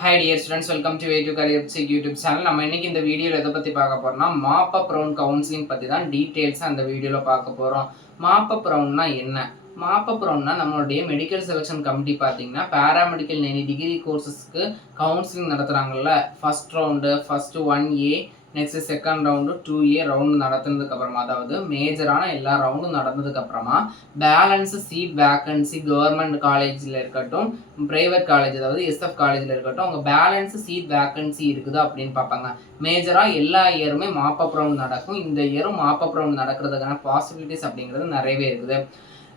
Hi dear students, welcome to Way to Career Check YouTube channel. நம்ம இன்னைக்கு இந்த வீடியோல எதை பத்தி பார்க்க போறோம்னா மாப் அப் ரவுண்ட் கவுன்சிலிங் பத்தி தான் டீடைல்ஸ் அந்த வீடியோல பார்க்க போறோம். மாப் அப் ரவுண்ட்னா என்ன? மாப் அப் ரவுண்ட்னா நம்மளுடைய மெடிக்கல் செலக்ஷன் கமிட்டி பார்த்தீங்கன்னா பேராமெடிக்கல் 9 டிகிரி கோர்சஸ்க்கு கவுன்சிலிங் நடத்துறாங்கல்ல. First round, first 1A, next second round 2A round நடத்துனதுக்கு அப்புறமா, அதாவது மேஜரான எல்லா ரவுண்டும் நடந்ததுக்கு அப்புறமா பேலன்ஸ் சீட் வேக்கன்சி கவர்மெண்ட் காலேஜில் இருக்கட்டும், பிரைவேட் காலேஜ் அதாவது எஸ்எஃப் காலேஜில் இருக்கட்டும், அவங்க பேலன்ஸ் சீட் வேக்கன்சி இருக்குது அப்படின்னு பார்ப்பாங்க. மேஜராக எல்லா இயருமே மாப் அப் ரவுண்ட் நடக்கும். இந்த இயரும் மாப் அப் ரவுண்ட் நடக்கிறதுக்கான பாசிபிலிட்டிஸ் அப்படிங்கிறது நிறையவே இருக்குது.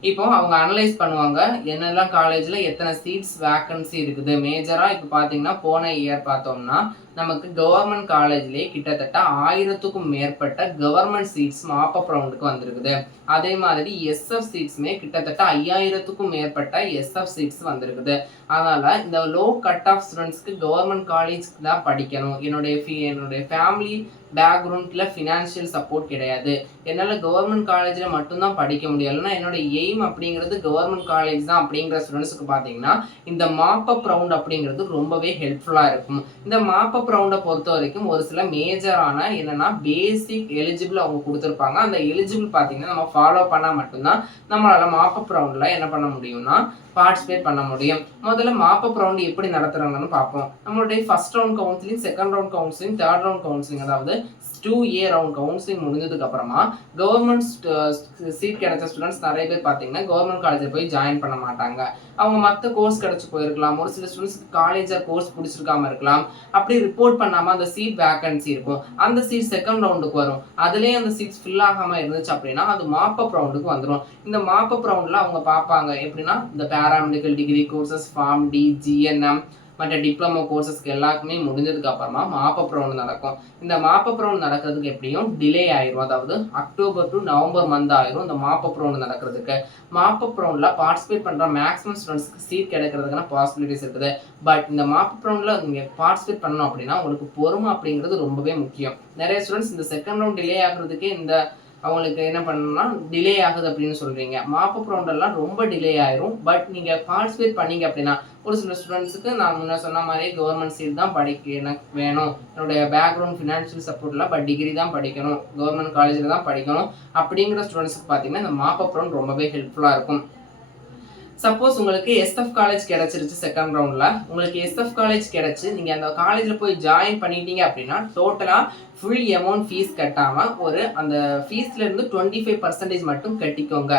இப்போ அவங்க அனலைஸ் பண்ணுவாங்க என்னெல்லாம் காலேஜில் எத்தனை சீட்ஸ் வேக்கன்சி இருக்குது. மேஜராக இப்போ பார்த்தீங்கன்னா போன இயர் பார்த்தோம்னா நமக்கு கவர்மெண்ட் காலேஜ்லேயே கிட்டத்தட்ட 1000க்கும் மேற்பட்ட கவர்மெண்ட் சீட்ஸ் மாப் அப் ரவுண்டுக்கு வந்திருக்குது. அதே மாதிரி எஸ்எஃப் சீட்ஸுமே கிட்டத்தட்ட 5000க்கும் மேற்பட்ட எஸ்எஃப் சீட்ஸ் வந்திருக்குது. அதனால் இந்த லோ கட் ஆஃப் ஸ்டூடெண்ட்ஸ்க்கு கவர்மெண்ட் காலேஜ்க்கு தான் படிக்கணும், என்னுடைய ஃபேமிலி பேக்ரவுண்டில் ஃபினான்ஷியல் சப்போர்ட் கிடையாது, என்னால் கவர்மெண்ட் காலேஜில் மட்டும்தான் படிக்க முடியலைன்னா என்னோட எய்ம் அப்படிங்கிறது கவர்மெண்ட் காலேஜ் தான் அப்படிங்கிற ஸ்டூடெண்ட்ஸுக்கு பார்த்தீங்கன்னா இந்த மாப் அப் ரவுண்ட் அப்படிங்கிறது ரொம்பவே ஹெல்ப்ஃபுல்லாக இருக்கும். இந்த மாப் அப் ரவுண்டை பொறுத்த வரைக்கும் ஒரு சில மேஜரான என்னன்னா பேசிக் எலிஜிபிள் அவங்க கொடுத்துருப்பாங்க. அந்த எலிஜிபிள் பார்த்தீங்கன்னா நம்ம ஃபாலோ பண்ணால் மட்டும்தான் நம்மளால் மாப் அப் ரவுண்டில் என்ன பண்ண முடியும்னா பார்ட்டிசிபேட் பண்ண முடியும். முதல்ல மாப் அப் ரவுண்ட் எப்படி நடத்துறாங்கன்னு பார்ப்போம். நம்மளுடைய first round counselling, second round counselling, third round counselling, அதாவது 2A ரவுண்ட் கவுன்சிலிங் முடிஞ்சதுக்கு அப்புறமா கவர்மெண்ட் சீட் கிடைச்ச ஸ்டூடெண்ட்ஸ் நிறைய பேர் பார்த்தீங்கன்னா கவர்மெண்ட் காலேஜில் போய் ஜாயின் பண்ண மாட்டாங்க. அவங்க மற்ற கோர்ஸ் கிடைச்சி போயிருக்கலாம், ஒரு சில ஸ்டூடெண்ட்ஸ்க்கு காலேஜாக கோர்ஸ் பிடிச்சிருக்காம இருக்கலாம். அப்படி ரிப்போர்ட் பண்ணாமல் அந்த சீட் வேக்கன்சி இருக்கும், அந்த சீட் செகண்ட் ரவுண்டுக்கு வரும். அதுலேயே அந்த சீட்ஸ் ஃபில் ஆகாமல் இருந்துச்சு அப்படின்னா அது மாப் அப் ரவுண்டுக்கு வந்துடும். இந்த மாப் அப் ரவுண்டில் அவங்க பார்ப்பாங்க எப்படின்னா இந்த paramedical degree courses, pharm D, GNM மற்ற டிப்ளமோ கோர்சஸ்க்கு எல்லாருக்குமே முடிஞ்சதுக்கு அப்புறமா மாப் அப் ரவுண்ட் நடக்கும். இந்த மாப் அப் ரவுண்ட் நடக்கிறதுக்கு எப்படியும் டிலே ஆயிரும், அதாவது அக்டோபர் டு நவம்பர் மந்த் ஆயிரும் இந்த மாப் அப் ரவுண்ட் நடக்கிறதுக்கு. மாப் அப் ரவுண்டில் பார்ட்டிசிபேட் பண்ணுற மேக்ஸிமம் ஸ்டூடெண்ட்ஸ்க்கு சீட் கிடைக்கிறதுக்கான பாசிபிலிட்டிஸ் இருக்குது. பட் இந்த மாப் அப் ரவுண்டில் நீங்கள் பார்ட்டிசிபேட் பண்ணணும் அப்படின்னா உங்களுக்கு பொறுமை அப்படிங்கிறது ரொம்பவே முக்கியம். நிறைய ஸ்டூடெண்ட்ஸ் இந்த செகண்ட் ரவுண்ட் டிலே ஆகிறதுக்கே இந்த அவங்களுக்கு என்ன பண்ணணும்னா டிலே ஆகுது அப்படின்னு சொல்கிறீங்க. மாப் அப் ரவுண்டெல்லாம் ரொம்ப டிலே ஆயிரும். பட் நீங்கள் பார்ட்டிசிபேட் பண்ணீங்க அப்படின்னா ஒரு சில ஸ்டூடெண்ட்ஸுக்கு நான் முன்ன சொன்ன மாதிரி கவர்மெண்ட் சீட் தான் படிக்க எனக்கு வேணும், என்னுடைய பேக்ரவுண்ட் ஃபினான்ஷியல் சப்போர்ட்டில் பட் டிகிரி தான் படிக்கணும், கவர்மெண்ட் காலேஜில் தான் படிக்கணும் அப்படிங்கிற ஸ்டூடெண்ட்ஸுக்கு பார்த்தீங்கன்னா இந்த மாப் அப் ரவுண்ட் ரொம்பவே ஹெல்ப்ஃபுல்லாக இருக்கும். சப்போஸ் உங்களுக்கு எஸ்எஃப் காலேஜ் கிடைச்சிருச்சு செகண்ட் ரவுண்டில், உங்களுக்கு எஸ்எஃப் காலேஜ் கிடைச்சி நீங்கள் அந்த காலேஜில் போய் ஜாயின் பண்ணிட்டீங்க அப்படின்னா டோட்டலாக ஃபுல் அமௌண்ட் ஃபீஸ் கட்டாமல் ஒரு அந்த ஃபீஸ்லேருந்து 25% மட்டும் கட்டிக்கோங்க.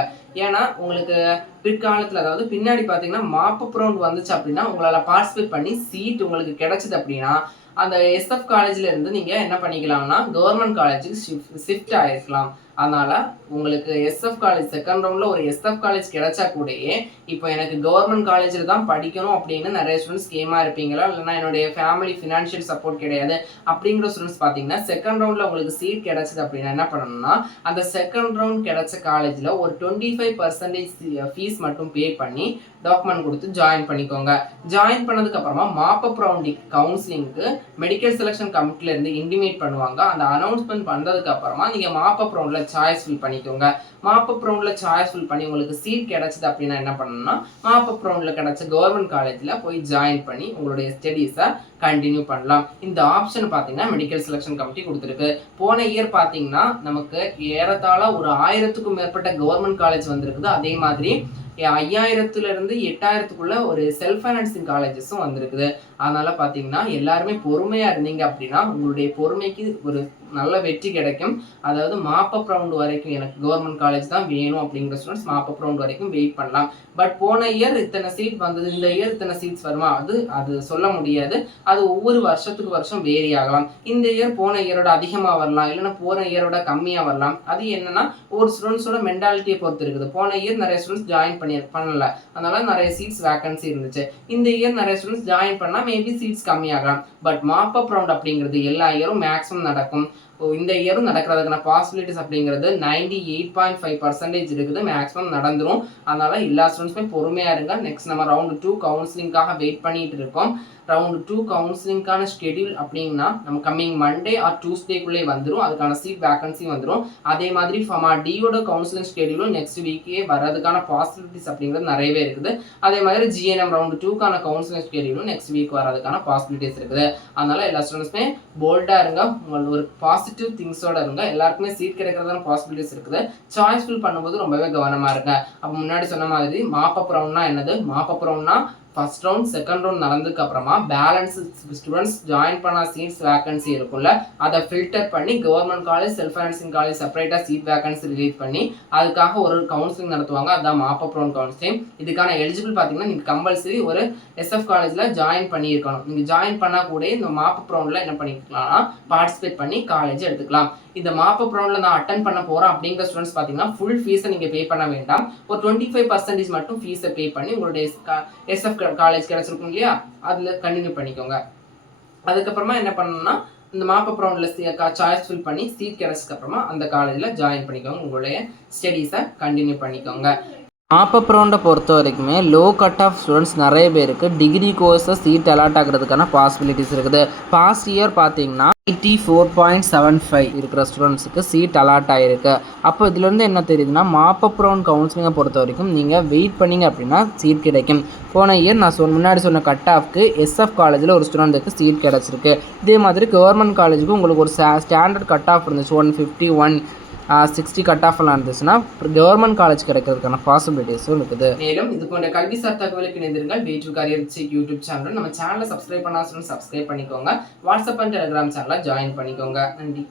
ஏன்னா உங்களுக்கு பிற்காலத்தில் அதாவது பின்னாடி பார்த்தீங்கன்னா மாப் அப் ரவுண்ட் வந்துச்சு அப்படின்னா உங்களால் பார்ட்டிசிபேட் பண்ணி சீட் உங்களுக்கு கிடைச்சிது அப்படின்னா அந்த எஸ்எஃப் காலேஜில் இருந்து நீங்கள் என்ன பண்ணிக்கலாம்னா கவர்மெண்ட் காலேஜுக்கு ஷிஃப்ட் ஆகிருக்கலாம். அதனால் உங்களுக்கு எஸ்எஃப் காலேஜ் செகண்ட் ரவுண்டில் ஒரு எஸ்எஃப் காலேஜ் கிடைச்சா கூடயே இப்போ எனக்கு கவர்மெண்ட் காலேஜில் தான் படிக்கணும் அப்படின்னு நிறைய ஸ்டூடெண்ட்ஸ் ஸ்கீமாக இருப்பீங்களா, இல்லைனா என்னுடைய ஃபேமிலி ஃபினான்ஷியல் சப்போர்ட் கிடையாது அப்படிங்கிற ஸ்டூடெண்ட்ஸ் பார்த்தீங்கன்னா செகண்ட் ரவுண்டில் உங்களுக்கு சீட் கிடைச்சது அப்படின்னா என்ன பண்ணணும்னா அந்த செகண்ட் ரவுண்ட் கிடைச்ச காலேஜில் ஒரு 25% ஃபீஸ் மட்டும் பே பண்ணி டாக்குமெண்ட் கொடுத்து ஜாயின் பண்ணிக்கோங்க. ஜாயின் பண்ணதுக்கு அப்புறமா மாப் அப் ரவுண்ட் கவுன்சிலிங்க்கு மெடிக்கல் செலக்ஷன் கமிட்டிலேருந்து இன்டிமேட் பண்ணுவாங்க. அந்த அனௌன்ஸ்மெண்ட் பண்ணதுக்கு அப்புறமா நீங்கள் மாப் அப் ரவுண்டில் சாய்ஸ் ஃபில் பண்ணிக்கோங்க. மாப் அப் ரவுண்டில் சாய்ஸ் ஃபில் பண்ணி உங்களுக்கு சீட் கிடைச்சது அப்படின்னா என்ன பண்ணணும்னா மாப் அப் ரவுண்டில் கிடைச்ச கவர்மெண்ட் காலேஜில் போய் ஜாயின் பண்ணி உங்களுடைய ஸ்டடீஸை கண்டினியூ பண்ணலாம். இந்த ஆப்ஷன் பார்த்தீங்கன்னா மெடிக்கல் செலக்ஷன் கமிட்டி கொடுத்துருக்கு. போன இயர் பார்த்தீங்கன்னா நமக்கு ஏறத்தாழ ஒரு 1000க்கும் மேற்பட்ட கவர்மெண்ட் காலேஜ் வந்திருக்குது. அதே மாதிரி 5000லேருந்து 8000க்குள்ள ஒரு செல்ஃப் ஃபைனான்சிங் காலேஜஸும் வந்திருக்குது. அதனால் பார்த்தீங்கன்னா எல்லாருமே பொறுமையாக இருந்தீங்க அப்படின்னா உங்களுடைய பொறுமைக்கு ஒரு நல்ல வெற்றி கிடைக்கும். அதாவது மாப் அப் ரவுண்ட் வரைக்கும் எனக்கு கவர்மெண்ட் காலேஜ் தான் வேணும் அப்படிங்கிற ஸ்டூடெண்ட்ஸ் மாப் அப் ரவுண்ட் வரைக்கும் வெயிட் பண்ணலாம். பட் போன இயர் இத்தனை சீட் வந்தது, இந்த இயர் இத்தனை சீட்ஸ் வருமா அது சொல்ல முடியாது. அது ஒவ்வொரு வருஷத்துக்கு வருஷம் வேரி ஆகலாம். இந்த இயர் போன இயரோட அதிகமாக வரலாம், இல்லைன்னா போன இயரோட கம்மியாக வரலாம். அது என்னன்னா ஒவ்வொரு ஸ்டூடெண்ட்ஸோட மென்டாலிட்டியை பொறுத்து இருக்குது. போன இயர் நிறைய ஸ்டூடெண்ட்ஸ் ஜாயின் பண்ணல, அதனால நிறைய சீட்ஸ் வேக்கன்சி இருந்துச்சு. இந்த இயர் நிறைய ஸ்டூடெண்ட்ஸ் ஜாயின் பண்ணால் மேபி சீட்ஸ் கம்மியாகலாம். பட் மாப் அப் ரவுண்ட் அப்படிங்கிறது எல்லா இயரும் மேக்ஸிமம் நடக்கும். இந்த இயரும் நடக்கிறதுக்கான பாசிபிலிட்டிஸ் அப்படிங்கிறது 98.5% இருக்குது. மேக்ஸிமம் நடந்துரும். அதனால எல்லா ஸ்டூடெண்ட்ஸுமே பொறுமையா இருங்க. நெக்ஸ்ட் நம்ம ரவுண்ட் 2 கவுன்சிலிங்காக வெயிட் பண்ணிட்டு இருக்கோம். ரவுண்ட் 2 கவுன்சிலிங்கான ஷெட்யூல் அப்படின்னா நம்ம கம்மிங் மண்டே ஆர் டியூஸ்டேக்குள்ளே வந்துடும். அதுக்கான சீட் வேகன்சி வந்துடும். அதே மாதிரி ஃபார்மா டியோட கவுன்சிலிங் ஷெட்யூலும் நெக்ஸ்ட் வீக்கே வர்றதுக்கான பாசிபிலிட்டிஸ் அப்படிங்கிறது நிறையவே இருக்குது. அதே மாதிரி ஜிஎன்எம் ரவுண்ட் 2க்கான கவுன்சிலிங் ஷெட்யூலும் நெக்ஸ்ட் வீக் வர்றதுக்கான பாசிபிலிட்டிஸ் இருக்குது. அதனால எல்லா ஸ்டூடெண்ட்ஸுமே போல்டா இருங்க. உங்களுக்கு ஒரு பாசிட்டிவ் திங்ஸோட இருங்க. எல்லாருக்குமே சீட் கிடைக்கிறதான பாசிபிலிட்டிஸ் இருக்குது. சாய்ஸ் ஃபில் பண்ணும்போது ரொம்பவே கவனமா இருங்க. அப்போ முன்னாடி சொன்ன மாதிரி மாப்பப் ரவுண்ட்னா என்னது? மாப்பப் ரவுண்ட்னா ஃபர்ஸ்ட் ரவுண்ட் செகண்ட் ரவுண்ட் நடந்ததுக்கு அப்புறமா பேலன்ஸ் ஸ்டூடெண்ட்ஸ் ஜாயின் பண்ண சீட்ஸ் வேகன்சி இருக்கும்ல, அதை ஃபில்டர் பண்ணி government college self financing college செப்பரேட்டாக சீட் வேகன்சி ரிலீஸ் பண்ணி அதுக்காக ஒரு கவுன்சிலிங் நடத்துவாங்க. அதுதான் மாப்பப் ரவுண்ட் கவுன்சிலிங். இதுக்கான எலிஜிபிள் பார்த்தீங்கன்னா நீங்கள் கம்பல்சரி ஒரு எஸ்எஃப் காலேஜில் ஜாயின் பண்ணியிருக்கணும். நீங்கள் ஜாயின் பண்ணால் கூட இந்த மாப்பப் ரவுண்டில் என்ன பண்ணிக்கலாம்னா பார்ட்டிசிபேட் பண்ணி காலேஜ் எடுத்துக்கலாம். இந்த மாப்பப் ரவுண்டில் நான் அட்டன் பண்ண போகிறேன் அப்படிங்கிற ஸ்டூடெண்ட்ஸ் பார்த்தீங்கன்னா ஃபுல் ஃபீஸை நீங்கள் பே பண்ண வேண்டாம். ஒரு 25% மட்டும் ஃபீஸை பே பண்ணி உங்களுடைய எஸ்எஃப் காலேஜ் கிடைச்சிருக்கும் இல்லையா, அதில் கண்டினியூ பண்ணிக்கோங்க. அதுக்கப்புறமா என்ன பண்ணணும்னா இந்த மாப்பப் ரவுண்டில் சாய்ஸ் ஃபில் பண்ணி சீட் கிடைச்சதுக்கு அப்புறமா அந்த காலேஜில் ஜாயின் பண்ணிக்கோங்க. உங்களுடைய ஸ்டடீஸை கண்டினியூ பண்ணிக்கோங்க. மாப்பப் ரவுண்டை பொறுத்த வரைக்குமே லோ கட் ஆஃப் ஸ்டூடெண்ட்ஸ் நிறைய பேருக்கு டிகிரி கோர்ஸை சீட் அலாட் ஆகிறதுக்கான பாசிபிலிட்டிஸ் இருக்குது. பாஸ்ட் இயர் பார்த்தீங்கன்னா 84.75 இருக்கிற ஸ்டூடெண்ட்ஸுக்கு சீட் அலாட் ஆகிருக்கு. அப்போ இதுலேருந்து என்ன தெரியுதுன்னா மாப்பப் ரவுண்ட் கவுன்சிலிங்கை பொறுத்த வரைக்கும் நீங்கள் வெயிட் பண்ணிங்க அப்படின்னா சீட் கிடைக்கும். போன இயர் நான் முன்னாடி சொன்ன கட் ஆஃப்க்கு எஸ்எஃப் காலேஜில் ஒரு ஸ்டூடெண்ட்டுக்கு சீட் கிடச்சிருக்கு. இதே மாதிரி கவர்மெண்ட் காலேஜுக்கு உங்களுக்கு ஒரு ஸ்டாண்டர்ட் கட் ஆஃப் இருந்துச்சு 151 60 கட் ஆஃப்லாம் இருந்துச்சுன்னா கவர்மெண்ட் காலேஜ் கிடைக்கிறதுக்கான பாசிபிலிட்டிஸும் இருக்குது. மேலும் இது போன்ற கல்விசார் தகவலுக்கு இணைந்திருங்கள். Wait career YouTube channel. நம்ம சேனலை சப்ஸ்கிரைப் பண்ணால் சப்ஸ்கிரைப் பண்ணிக்கோங்க. வாட்ஸ்அப் அண்ட் டெலிகிராம் சேனலை ஜாயின் பண்ணிக்கோங்க. நன்றி.